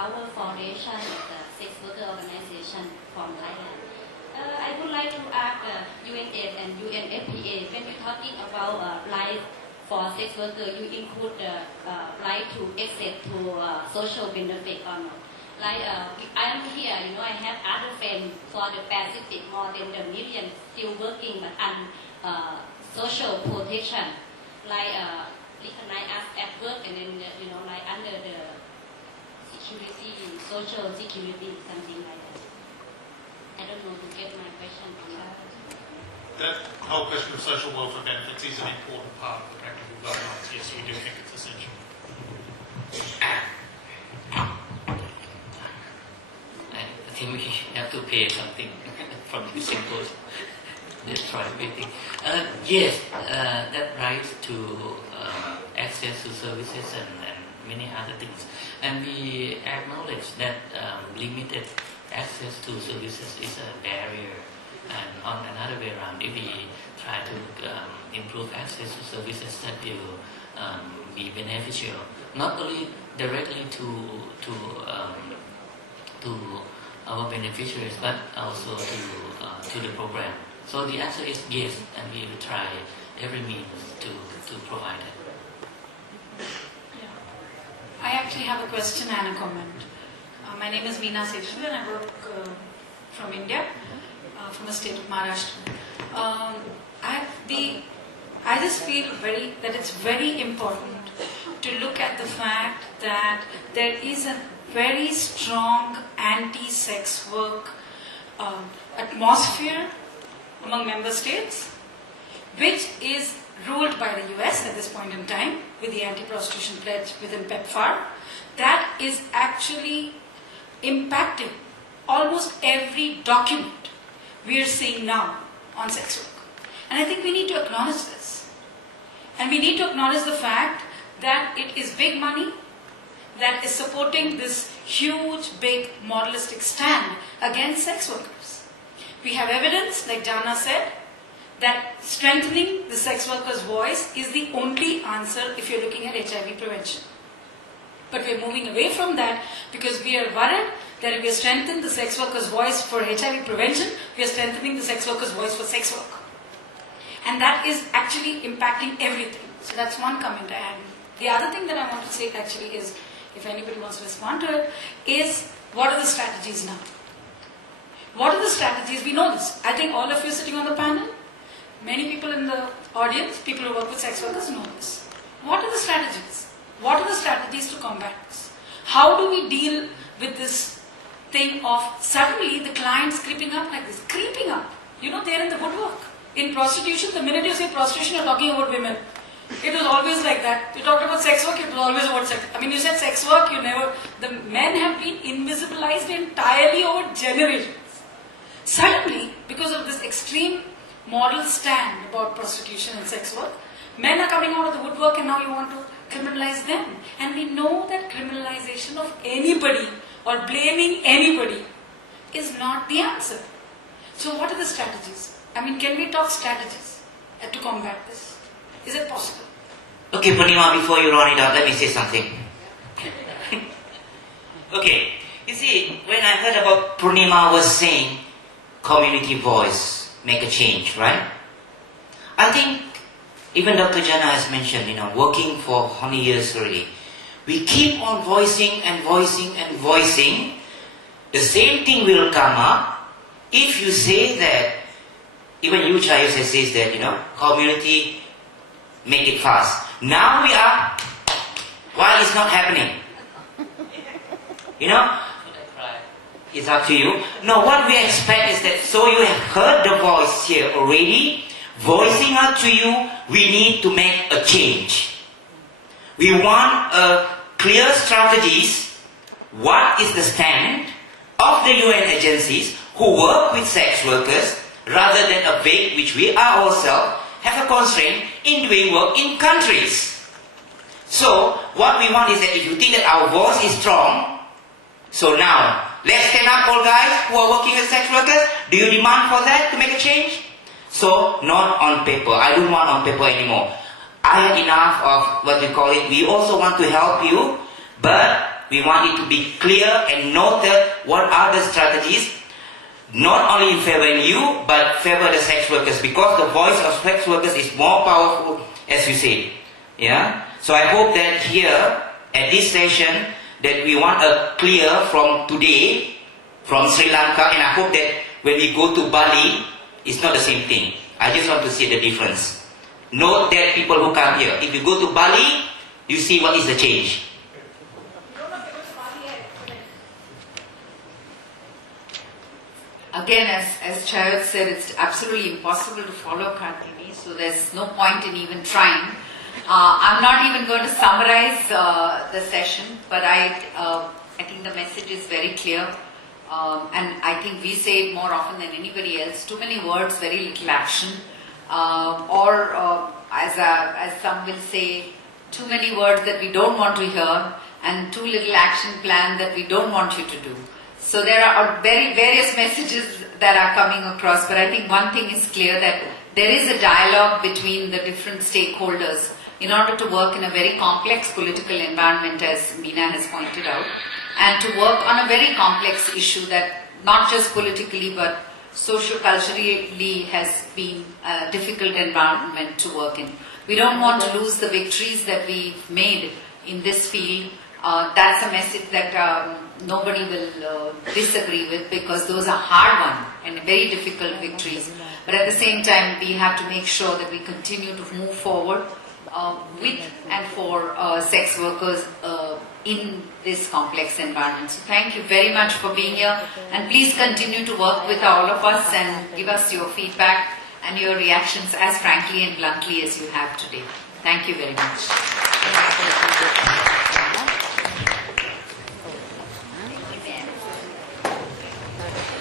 Power Foundation, the sex worker organization from Thailand. I would like to ask UNAIDS and UNFPA, when you're talking about rights for sex workers, you include the right to access to social benefit or not? Like I am here, I have other friends for the Pacific, more than the million still working but on social protection, like recognize us at work and then like under the security, social security, something like that. I don't know to get my question on that. That whole question of social welfare benefits is an important part of the practical guidelines. Yes, we do think it's essential. I think we have to pay something from the simple. Let's try waiting. Yes, that right to access to services and many other things. And we acknowledge that limited access to services is a barrier. And on another way around, if we try to improve access to services that will be beneficial, not only directly to our beneficiaries, but also to the program. So the answer is yes, and we will try every means to provide it. Yeah. I actually have a question and a comment. My name is Meena Sethi and I work from India, from the state of Maharashtra. I just feel that it's very important to look at the fact that there is a very strong anti-sex work atmosphere among member states, which is ruled by the US at this point in time with the anti-prostitution pledge within PEPFAR, that is actually impacting almost every document we are seeing now on sex work. And I think we need to acknowledge this. And we need to acknowledge the fact that it is big money that is supporting this huge, big, moralistic stand against sex workers. We have evidence, like Jana said, that strengthening the sex worker's voice is the only answer if you're looking at HIV prevention. But we're moving away from that because we are worried that if we strengthen the sex worker's voice for HIV prevention, we are strengthening the sex worker's voice for sex work. And that is actually impacting everything. So that's one comment I had. The other thing that I want to say actually is, if anybody wants to respond to it, is what are the strategies now? What are the strategies? We know this. I think all of you sitting on the panel, many people in the audience, people who work with sex workers know this. What are the strategies? What are the strategies to combat this? How do we deal with this thing of suddenly the clients creeping up like this? Creeping up. They're in the woodwork. In prostitution, the minute you say prostitution, you're talking about women. It was always like that. You talked about sex work, it was always about sex. You said sex work, the men have been invisibilized entirely over generations. Suddenly, because of this extreme moral stand about prostitution and sex work, men are coming out of the woodwork and now you want to criminalize them. And we know that criminalization of anybody or blaming anybody is not the answer. So what are the strategies? Can we talk strategies to combat this? Is it possible? Okay, Purnima, before you run it out, let me say something. Okay, you see, when I heard about Purnima was saying community voice, make a change, right? I think even Dr. Jana has mentioned, working for how many years already, we keep on voicing and voicing and voicing. The same thing will come up if you say that, even you, Chayus, says that, community, make it fast. Now we are, why it's not happening? It's up to you. No, what we expect is that, so you have heard the voice here already, voicing out to you, we need to make a change. We want clear strategies. What is the stand of the UN agencies who work with sex workers, rather than a vague, which we are ourselves, have a constraint in doing work in countries. So, what we want is that if you think that our voice is strong, so now, let's stand up all guys who are working as sex workers. Do you demand for that to make a change? So, not on paper. I don't want on paper anymore. I had enough of what we call it. We also want to help you, but we want it to be clear and noted what are the strategies, not only in favoring you, but favor the sex workers, because the voice of sex workers is more powerful, as you say. Yeah. So I hope that here at this session that we want a clear from today, from Sri Lanka, and I hope that when we go to Bali, it's not the same thing. I just want to see the difference. Note that people who come here, if you go to Bali, you see what is the change. Again, as Chayot said, it's absolutely impossible to follow Kartini, so there's no point in even trying. I'm not even going to summarize the session, but I think the message is very clear. And I think we say it more often than anybody else. Too many words, very little action. As some will say, too many words that we don't want to hear, and too little action plan that we don't want you to do. So there are various messages that are coming across, but I think one thing is clear, that there is a dialogue between the different stakeholders in order to work in a very complex political environment, as Meena has pointed out, and to work on a very complex issue that not just politically but socio-culturally has been a difficult environment to work in. We don't want to lose the victories that we've made in this field. That's a message that nobody will disagree with, because those are hard won and very difficult victories. But at the same time, we have to make sure that we continue to move forward with and for sex workers in this complex environment. So thank you very much for being here, and please continue to work with all of us and give us your feedback and your reactions as frankly and bluntly as you have today. Thank you very much.